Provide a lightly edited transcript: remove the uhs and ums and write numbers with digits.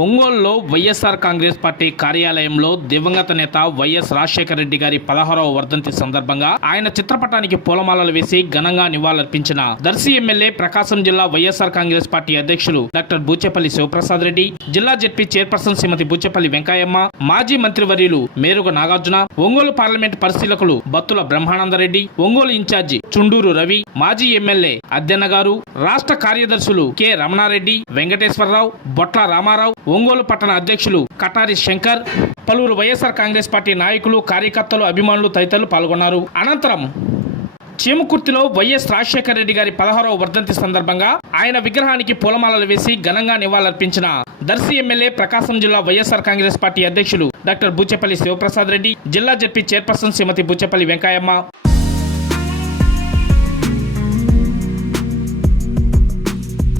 ఒంగోలులో వైఎస్ఆర్ కాంగ్రెస్ పార్టీ కార్యాలయంలో దివంగత నేత వైఎస్ రాజశేఖర రెడ్డి గారి 16వ వర్ధంతి సందర్భంగా ఆయన చిత్రపటానికి పూలమాలలు వేసి ఘనంగా నివాళులర్పించిన దర్శి ఎమ్మెల్యే ప్రకాశం జిల్లా వైఎస్ఆర్ కాంగ్రెస్ పార్టీ అధ్యక్షులు డాక్టర్ బూచేపల్లి శివప్రసాద్ రెడ్డి, జిల్లా జెడ్పీ చైర్పర్సన్ శ్రీమతి బూచేపల్లి వెంకయ్యమ్మ, మాజీ మంత్రివర్యులు మేరుగ నాగార్జున, ఒంగోలు పార్లమెంట్ పరిశీలకులు బత్తుల బ్రహ్మానందరెడ్డి, ఒంగోలు ఇన్ఛార్జి చుండూరు రవి, మాజీ ఎమ్మెల్యే అద్దెన్న గారు, రాష్ట్ర కార్యదర్శులు కె రమణారెడ్డి, వెంకటేశ్వరరావు, బొట్ల రామారావు, ఒంగోలు పట్టణ అధ్యక్షులు కటారి శంకర్, పలువురు వైఎస్ఆర్ కాంగ్రెస్ పార్టీ నాయకులు, కార్యకర్తలు, అభిమానులు తదితరులు పాల్గొన్నారు. అనంతరం చీమకుర్తిలో వైఎస్ రాజశేఖర రెడ్డి గారి 16వ వర్ధంతి సందర్భంగా ఆయన విగ్రహానికి పూలమాలలు వేసి ఘనంగా నివాళులర్పించిన దర్శి ఎమ్మెల్యే ప్రకాశం జిల్లా వైఎస్ఆర్ కాంగ్రెస్ పార్టీ అధ్యక్షులు డాక్టర్ బూచేపల్లి శివప్రసాద్ రెడ్డి, జిల్లా జెడ్పీ చైర్పర్సన్ శ్రీమతి బూచేపల్లి వెంకయ్యమ్మ.